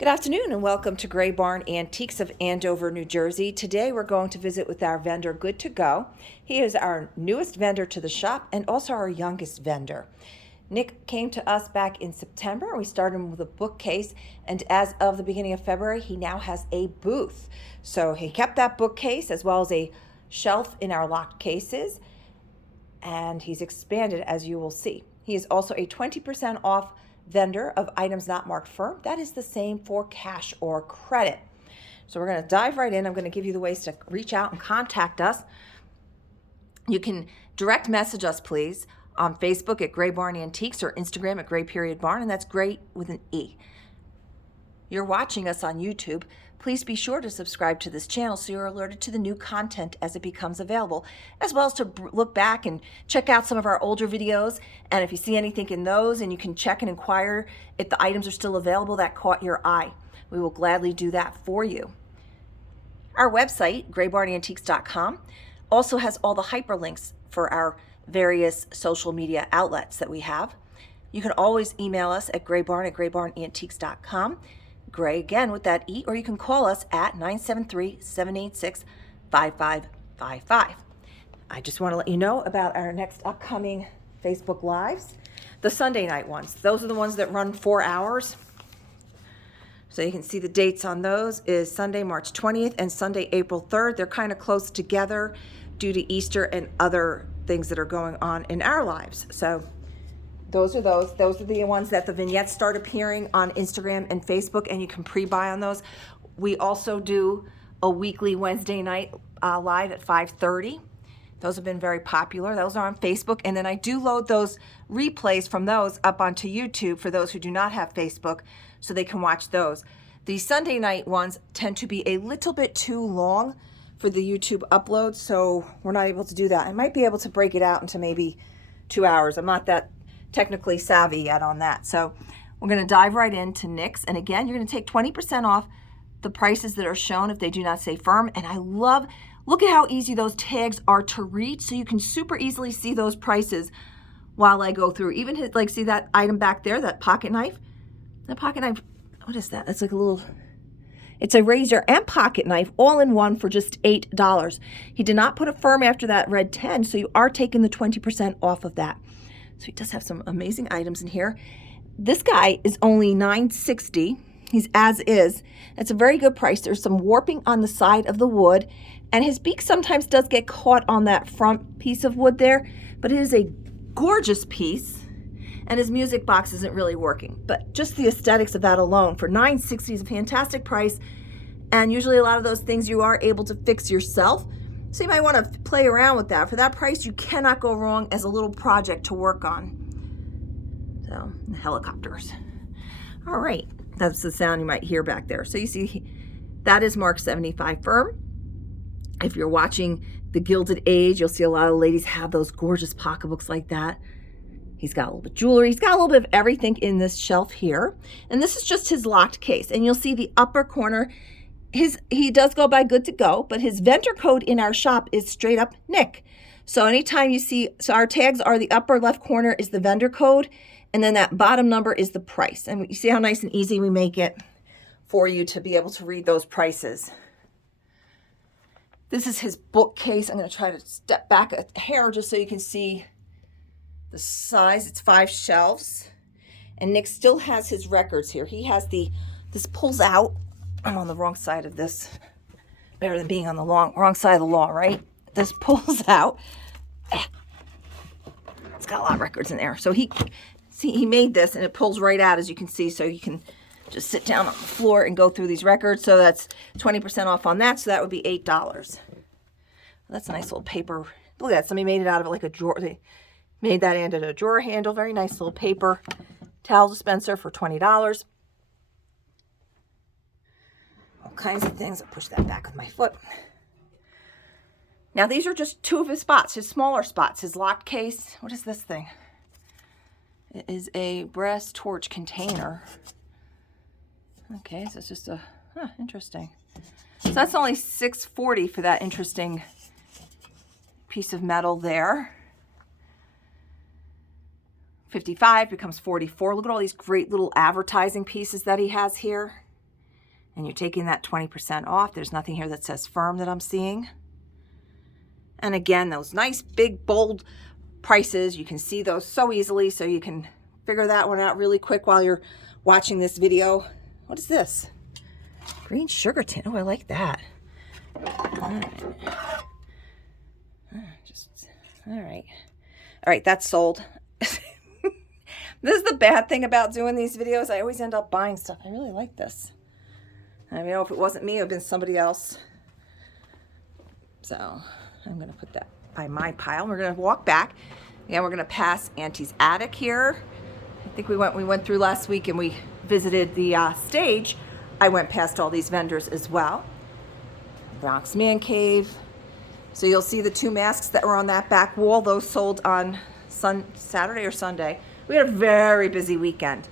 Good afternoon and welcome to Gray Barn Antiques of Andover, New Jersey. Today we're going to visit with our vendor, Good to Go. He is our newest vendor to the shop and also our youngest vendor. Nick came to us back in September. We started him with a bookcase, and as of the beginning of February, he now has a booth. So he kept that bookcase as well as a shelf in our locked cases, and he's expanded, as you will see. He is also a 20% off vendor of items not marked firm. That is the same for cash or credit. So we're going to dive right in. I'm going to give you the ways to reach out and contact us. You can direct message us, please, on Facebook at Gray Barn Antiques or Instagram at Gray_Barn, and that's Gray with an E. You're watching us on YouTube. Please be sure to subscribe to this channel so you're alerted to the new content as it becomes available, as well as to look back and check out some of our older videos. And if you see anything in those, and you can check and inquire if the items are still available that caught your eye, we will gladly do that for you. Our website, graybarnantiques.com, also has all the hyperlinks for our various social media outlets that we have. You can always email us at graybarn@graybarnantiques.com. Gray again with that E, or you can call us at 973-786-5555. I just want to let you know about our next upcoming Facebook Lives, the Sunday night ones. Those are the ones that run 4 hours. So you can see the dates on those is Sunday, March 20th and Sunday, April 3rd. They're kind of close together due to Easter and other things that are going on in our lives. So those are the ones that the vignettes start appearing on Instagram and Facebook, and you can pre-buy on those. We also do a weekly Wednesday night live at 5:30. Those have been very popular. Those are on Facebook, and then I do load those replays from those up onto YouTube for those who do not have Facebook, so they can watch those. The Sunday night ones tend to be a little bit too long for the YouTube upload, so we're not able to do that. I might be able to break it out into maybe 2 hours. I'm not that technically savvy yet on that. So we're going to dive right into Nick's. And again, you're going to take 20% off the prices that are shown if they do not say firm. And I love, look at how easy those tags are to read. So you can super easily see those prices while I go through. Even hit, like, see that item back there, that pocket knife? That pocket knife, what is that? It's like a little, it's a razor and pocket knife all in one for just $8. He did not put a firm after that red 10, so you are taking the 20% off of that. So he does have some amazing items in here. This guy is only $9.60. He's as is. That's a very good price. There's some warping on the side of the wood, and his beak sometimes does get caught on that front piece of wood there, but it is a gorgeous piece, and his music box isn't really working. But just the aesthetics of that alone for $9.60 is a fantastic price, and usually a lot of those things you are able to fix yourself. So you might want to play around with that. For that price, you cannot go wrong as a little project to work on. So, helicopters. All right, that's the sound you might hear back there. So you see, that is marked 75 firm. If you're watching The Gilded Age, you'll see a lot of ladies have those gorgeous pocketbooks like that. He's got a little bit of jewelry. He's got a little bit of everything in this shelf here. And this is just his locked case. And you'll see the upper corner, he does go by Good to Go, but his vendor code in our shop is straight up Nick. So anytime you see, so our tags are the upper left corner is the vendor code, and then that bottom number is the price. And you see how nice and easy we make it for you to be able to read those prices. This is his bookcase. I'm going to try to step back a hair just so you can see the size. It's 5 shelves, and Nick still has his records here. He has this pulls out. I'm on the wrong side of this. Better than being on the wrong side of the law, right? This pulls out. It's got a lot of records in there. So he made this, and it pulls right out, as you can see, so you can just sit down on the floor and go through these records. So that's 20% off on that, so that would be $8. That's a nice little paper. Look at that. Somebody made it out of like a drawer. They made that into a drawer handle. Very nice little paper towel dispenser for $20. All kinds of things. I'll push that back with my foot. Now these are just 2 of his spots, his smaller spots. His locked case. What is this thing? It is a brass torch container. Okay, so it's just a, interesting. So that's only $6.40 for that interesting piece of metal there. 55 becomes 44. Look at all these great little advertising pieces that he has here. and you're taking that 20% off. There's nothing here that says firm that I'm seeing. And again, those nice big bold prices, you can see those so easily, so you can figure that one out really quick while you're watching this video. What is this? Green sugar tin. Oh, I like that. All right. All right, that's sold. This is the bad thing about doing these videos. I always end up buying stuff. I really like this. I mean, if it wasn't me, it would have been somebody else. So I'm going to put that by my pile. We're going to walk back. Yeah, we're going to pass Aunties Attic here. I think we went through last week and we visited the stage. I went past all these vendors as well. Bronx Man Cave. So you'll see the 2 masks that were on that back wall. Those sold on Saturday or Sunday. We had a very busy weekend.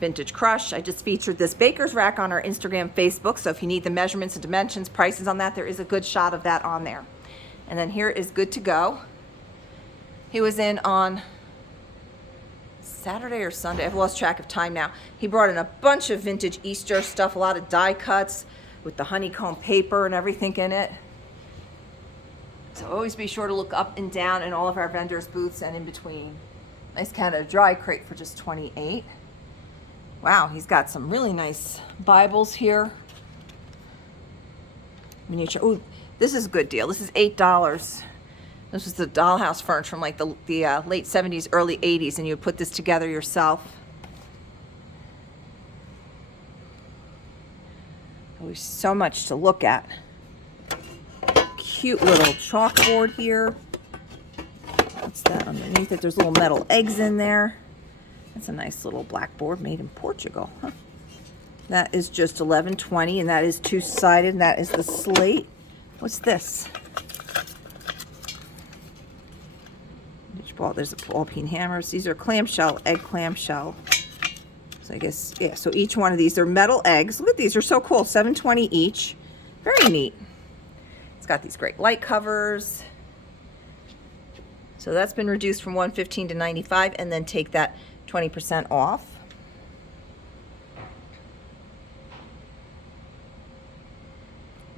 Vintage Crush. I just featured this baker's rack on our Instagram, Facebook. So if you need the measurements and dimensions, prices on that, there is a good shot of that on there. And then here is Good to Go. He was in on Saturday or Sunday. I've lost track of time now. He brought in a bunch of vintage Easter stuff, a lot of die cuts with the honeycomb paper and everything in it. So always be sure to look up and down in all of our vendors' booths and in between. Nice Canada Dry crate for just $28. Wow, he's got some really nice Bibles here. Miniature. Oh, this is a good deal. This is $8. This was the dollhouse furniture from like the late 70s, early 80s, and you would put this together yourself. Always so much to look at. Cute little chalkboard here. What's that underneath it? There's little metal eggs in there. That's a nice little blackboard made in Portugal. Huh? That is just $11.20, and that is 2-sided, and that is the slate. What's this? There's a ball peen hammers. These are clamshell, egg clamshell. So I guess, yeah, so each one of these are metal eggs. Look at these, they're so cool. $7.20 each. Very neat. It's got these great light covers. So that's been reduced from $115 to $95, and then take that 20% off.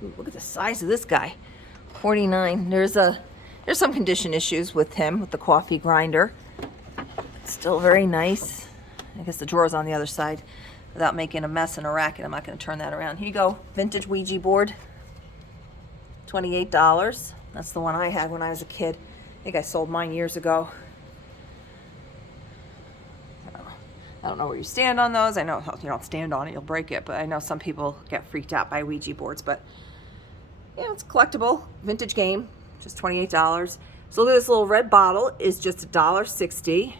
Ooh, look at the size of this guy. $49. There's some condition issues with him, with the coffee grinder. It's still very nice. I guess the drawer's on the other side. Without making a mess and a racket, I'm not going to turn that around. Here you go, vintage Ouija board. $28. That's the one I had when I was a kid. I think I sold mine years ago. I don't know where you stand on those. I know if you don't stand on it, you'll break it. But I know some people get freaked out by Ouija boards. But yeah, it's collectible, vintage game, just $28. So look at this little red bottle is just $1.60.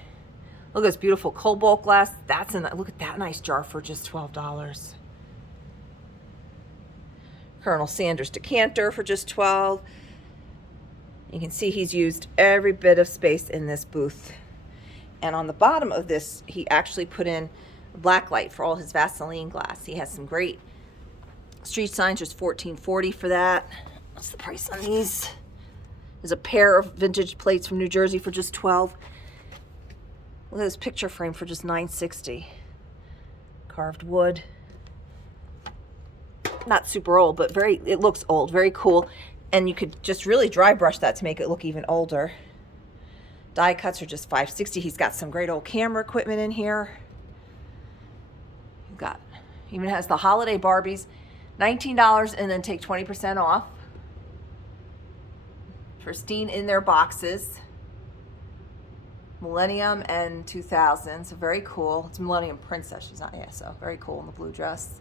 Look at this beautiful cobalt glass. Look at that nice jar for just $12. Colonel Sanders decanter for just $12. You can see he's used every bit of space in this booth. And on the bottom of this, he actually put in black light for all his Vaseline glass. He has some great street signs, just $14.40 for that. What's the price on these? There's a pair of vintage plates from New Jersey for just $12. Look at this picture frame for just $9.60. Carved wood. Not super old, but it looks old, very cool. And you could just really dry brush that to make it look even older. Die cuts are just $5.60. He's got some great old camera equipment in here. Even has the holiday Barbies, $19, and then take 20% off. Pristine in their boxes. Millennium and 2000, so very cool. It's Millennium Princess, she's not, yeah, so very cool in the blue dress.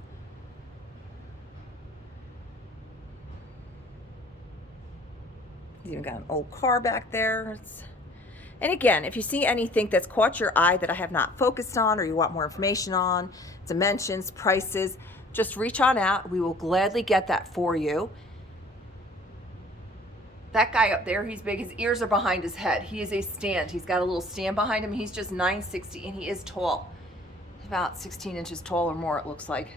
He's even got an old car back there. And again, if you see anything that's caught your eye that I have not focused on, or you want more information on, dimensions, prices, just reach on out. We will gladly get that for you. That guy up there, he's big. His ears are behind his head. He is a stand. He's got a little stand behind him. He's just $9.60, and he is tall. He's about 16 inches tall or more, it looks like.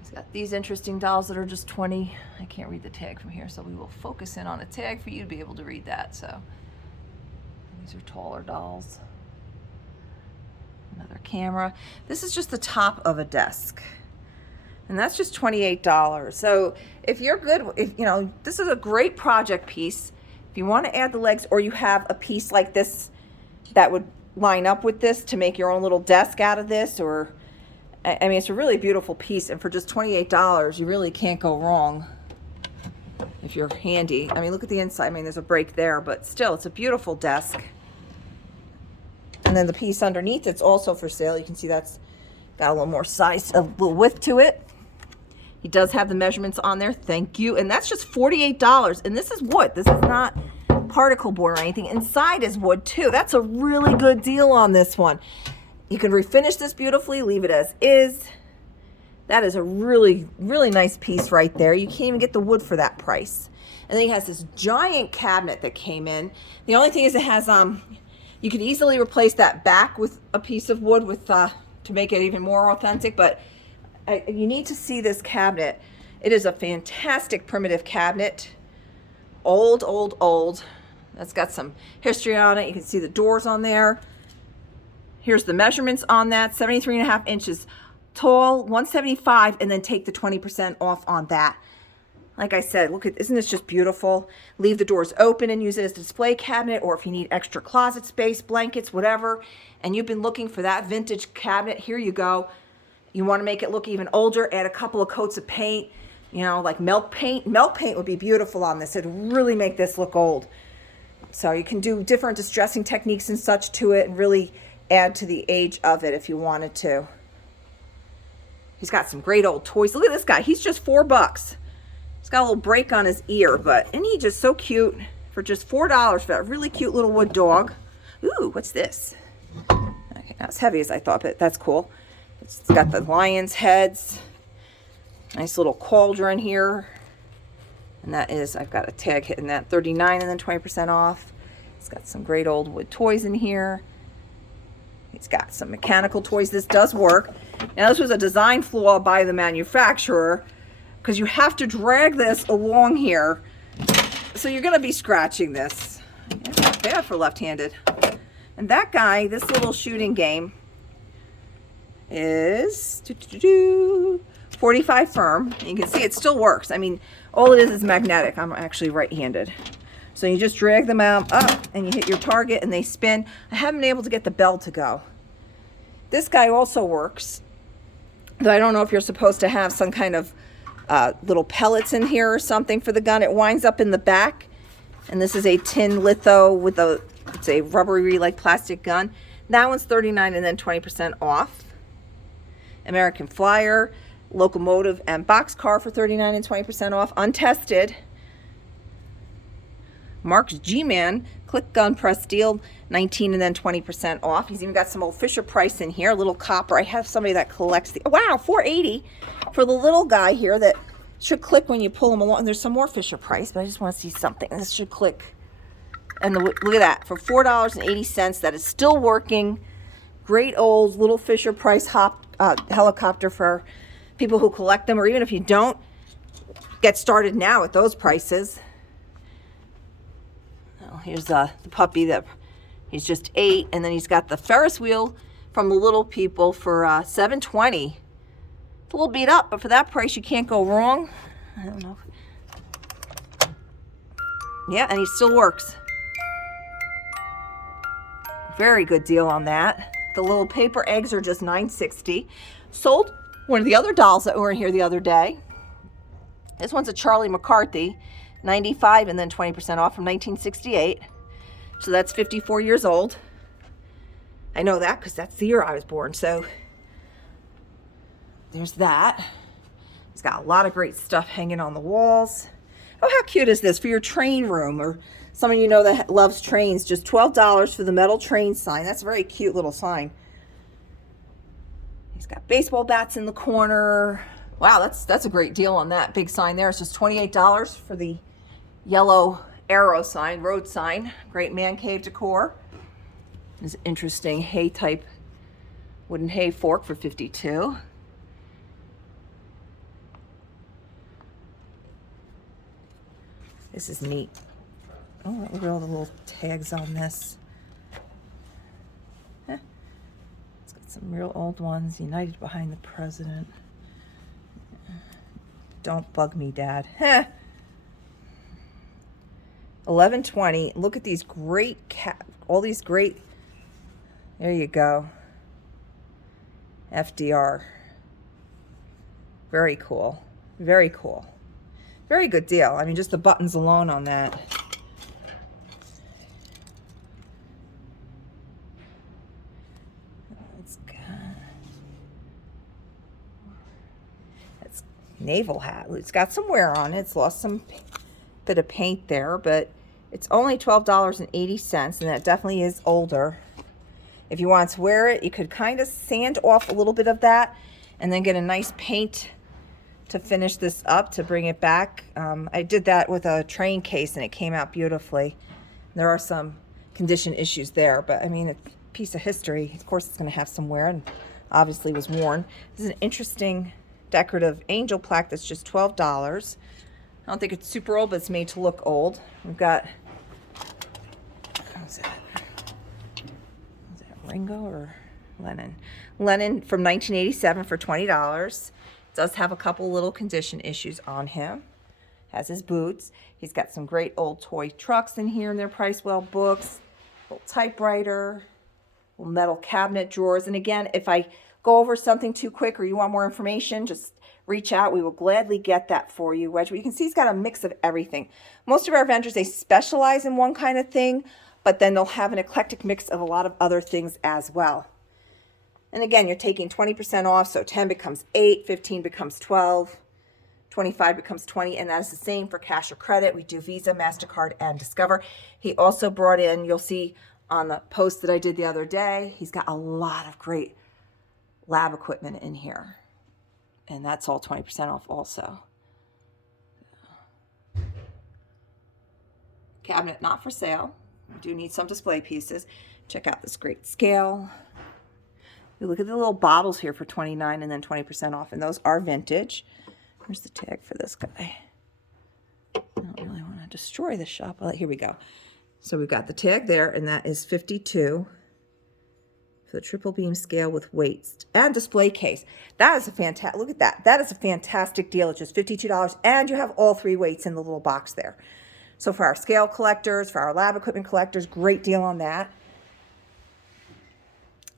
He's got these interesting dolls that are just $20. I can't read the tag from here, so we will focus in on a tag for you to be able to read that. So these are taller dolls. Another camera. This is just the top of a desk. And that's just $28. So if you're good, if you know, this is a great project piece. If you want to add the legs, or you have a piece like this that would line up with this to make your own little desk out of this, or I mean, it's a really beautiful piece, and for just $28, you really can't go wrong if you're handy. I mean, look at the inside. I mean, there's a break there, but still, it's a beautiful desk. And then the piece underneath, it's also for sale. You can see that's got a little more size, a little width to it. He does have the measurements on there. Thank you. And that's just $48. And this is wood. This is not particle board or anything. Inside is wood too. That's a really good deal on this one. You can refinish this beautifully, leave it as is. That is a really, really nice piece right there. You can't even get the wood for that price. And then he has this giant cabinet that came in. The only thing is it has, you could easily replace that back with a piece of wood with, to make it even more authentic, but you need to see this cabinet. It is a fantastic primitive cabinet. Old, old, old. That's got some history on it. You can see the doors on there. Here's the measurements on that. 73.5 inches tall, 175, and then take the 20% off on that. Like I said, look at, isn't this just beautiful? Leave the doors open and use it as a display cabinet, or if you need extra closet space, blankets, whatever, and you've been looking for that vintage cabinet, here you go. You want to make it look even older, add a couple of coats of paint, you know, like milk paint. Milk paint would be beautiful on this. It'd really make this look old. So you can do different distressing techniques and such to it and really add to the age of it if you wanted to. He's got some great old toys. Look at this guy. He's just $4. He's got a little break on his ear, but isn't he just so cute for just $4 for that really cute little wood dog? Ooh, what's this? Okay, not as heavy as I thought, but that's cool. It's got the lion's heads. Nice little cauldron here. And that is, I've got a tag hitting that, $39 and then 20% off. It's got some great old wood toys in here. It's got some mechanical toys. This does work. Now, this was a design flaw by the manufacturer because you have to drag this along here. So you're going to be scratching this. It's not bad for left-handed. And that guy, this little shooting game, is 45 firm. And you can see it still works. I mean, all it is magnetic. I'm actually right-handed. So you just drag them out up and you hit your target and they spin. I haven't been able to get the bell to go. This guy also works, though I don't know if you're supposed to have some kind of little pellets in here or something for the gun. It winds up in the back. And this is a tin litho with a, it's a rubbery like plastic gun. That one's $39 and then 20% off. American Flyer, locomotive and boxcar for $39 and 20% off. Untested. Mark's G-Man, click gun press steel, $19 and then 20% off. He's even got some old Fisher Price in here, a little copper. I have somebody that collects the, oh, wow, $4.80 for the little guy here that should click when you pull him along. And there's some more Fisher Price, but I just want to see something. This should click. And look at that, for $4.80, that is still working. Great old little Fisher Price helicopter for people who collect them, or even if you don't, get started now at those prices. Oh, here's the puppy that he's just 8, and then he's got the Ferris Wheel from the Little People for $7.20. It's a little beat up, but for that price, you can't go wrong. I don't know. Yeah, and he still works. Very good deal on that. The little paper eggs are just $9.60. Sold one of the other dolls that were in here the other day. This one's a Charlie McCarthy, $95 and then 20% off from 1968. So that's 54 years old. I know that because that's the year I was born. So there's that. He's got a lot of great stuff hanging on the walls. Oh, how cute is this for your train room, or someone you know that loves trains? Just $12 for the metal train sign. That's a very cute little sign. He's got baseball bats in the corner. Wow, that's a great deal on that big sign there. It's just $28 for the yellow arrow sign, road sign. Great man cave decor. This interesting hay type wooden hay fork for $52. This is neat. Oh, look at all the little tags on this. some real old ones. United Behind the President. Don't bug me, Dad. 1120. Look at these great all these great. There you go. FDR. Very cool. Very cool. Very good deal. I mean, just the buttons alone on that. It's naval hat. It's got some wear on it. It's lost some bit of paint there, but it's only $12.80, and that definitely is older. If you want to wear it, you could kind of sand off a little bit of that and then get a nice paint to finish this up to bring it back. I did that with a train case and it came out beautifully. There are some condition issues there, but I mean, it's a piece of history. Of course, it's going to have some wear and obviously was worn. This is an interesting decorative angel plaque that's just $12. I don't think it's super old, but it's made to look old. We've got, how's that? Is that Ringo or Lennon? Lennon from 1987 for $20. Does have a couple little condition issues on him. Has his boots. He's got some great old toy trucks in here in their Price Well books. Little typewriter, little metal cabinet drawers. And again, if I go over something too quick or you want more information, just reach out. We will gladly get that for you. Wedge, you can see he's got a mix of everything. Most of our vendors, they specialize in one kind of thing, but then they'll have an eclectic mix of a lot of other things as well. And again, you're taking 20% off, so 10 becomes 8, 15 becomes 12, 25 becomes 20, and that is the same for cash or credit. We do Visa, MasterCard, and Discover. He also brought in, you'll see on the post that I did the other day, he's got a lot of great lab equipment in here. And that's all 20% off also. Cabinet not for sale. We do need some display pieces. Check out this great scale. You look at the little bottles here for $29 and then 20% off, and those are vintage. Here's the tag for this guy. I don't really want to destroy the shop. Here we go. So we've got the tag there, and that is $52 for the triple beam scale with weights and display case. That is a fantastic, look at that. That is a fantastic deal. It's just $52, and you have all 3 weights in the little box there. So for our scale collectors, for our lab equipment collectors, great deal on that.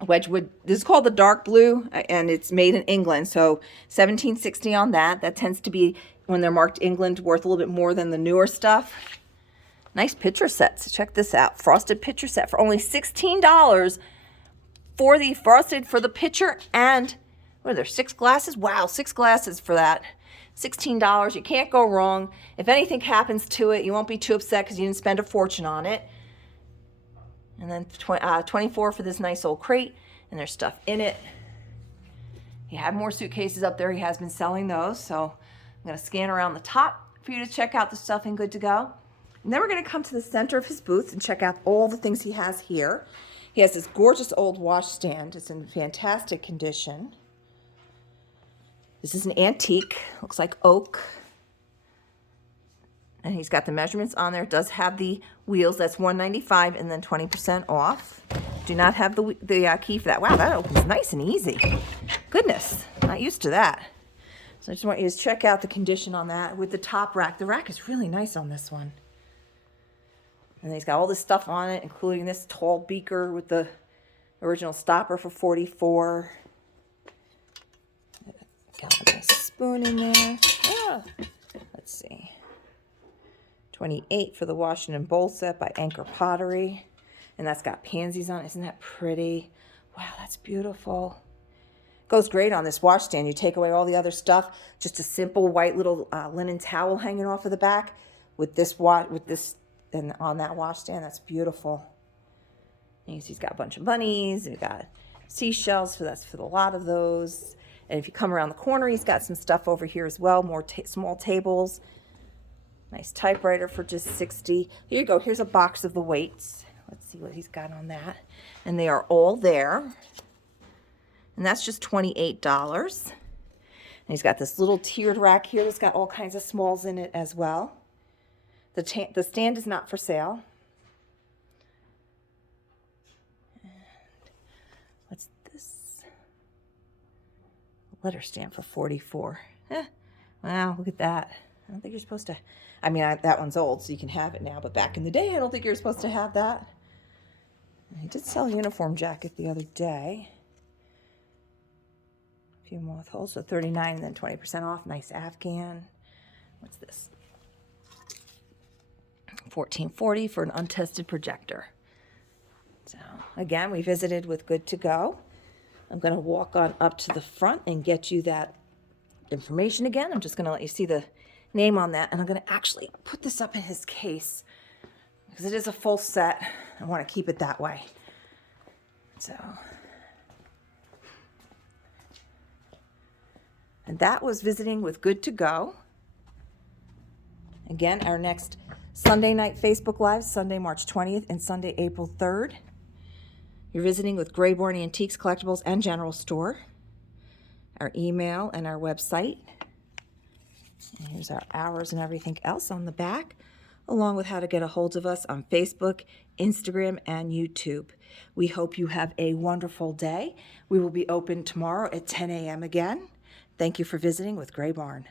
Wedgwood, this is called the dark blue, and it's made in England, so $17.60 on that. That tends to be, when they're marked England, worth a little bit more than the newer stuff. Nice pitcher sets. Check this out. Frosted pitcher set for only $16 for the frosted, for the pitcher, and what are there, 6 glasses? Wow, 6 glasses for that. $16. You can't go wrong. If anything happens to it, you won't be too upset because you didn't spend a fortune on it. And then 24 for this nice old crate, and there's stuff in it. He had more suitcases up there. He has been selling those, so I'm going to scan around the top for you to check out the stuff and good to go. And then we're going to come to the center of his booth and check out all the things he has here. He has this gorgeous old washstand. It's in fantastic condition. This is an antique. Looks like oak. And he's got the measurements on there. It does have the wheels. That's $195 and then 20% off. Do not have the key for that. Wow, that opens nice and easy. Goodness, not used to that. So I just want you to check out the condition on that with the top rack. The rack is really nice on this one. And he's got all this stuff on it, including this tall beaker with the original stopper for $44. Got a nice spoon in there. Ah, let's see. $28 for the Washington bowl set by Anchor Pottery. And that's got pansies on it. Isn't that pretty? Wow, that's beautiful. Goes great on this washstand. You take away all the other stuff, just a simple white little linen towel hanging off of the back with this and on that washstand. That's beautiful. And you see he's got a bunch of bunnies. We've got seashells, so that's for a lot of those. And if you come around the corner, he's got some stuff over here as well, more small tables. Nice typewriter for just $60. Here you go. Here's a box of the weights. Let's see what he's got on that. And they are all there. And that's just $28. And he's got this little tiered rack here that's got all kinds of smalls in it as well. The stand is not for sale. And what's this? letter stamp for 44. Wow, look at that. I don't think you're supposed to. I mean, that one's old, so you can have it now. But back in the day, I don't think you're supposed to have that. I did sell a uniform jacket the other day. A few moth holes, so 39 and then 20% off. Nice Afghan. What's this? $14.40 for an untested projector. So again, we visited with Good to Go. I'm going to walk on up to the front and get you that information again. I'm just going to let you see the name on that, and I'm going to actually put this up in his case because it is a full set. I want to keep it that way. So, and that was visiting with Good to Go. Again, our next Sunday night Facebook Live, Sunday, March 20th and Sunday, April 3rd. You're visiting with Barn Antiques, Collectibles, and General Store. Our email and our website. And here's our hours and everything else on the back, along with how to get a hold of us on Facebook, Instagram, and YouTube. We hope you have a wonderful day. We will be open tomorrow at 10 a.m. again. Thank you for visiting with Gray Barn.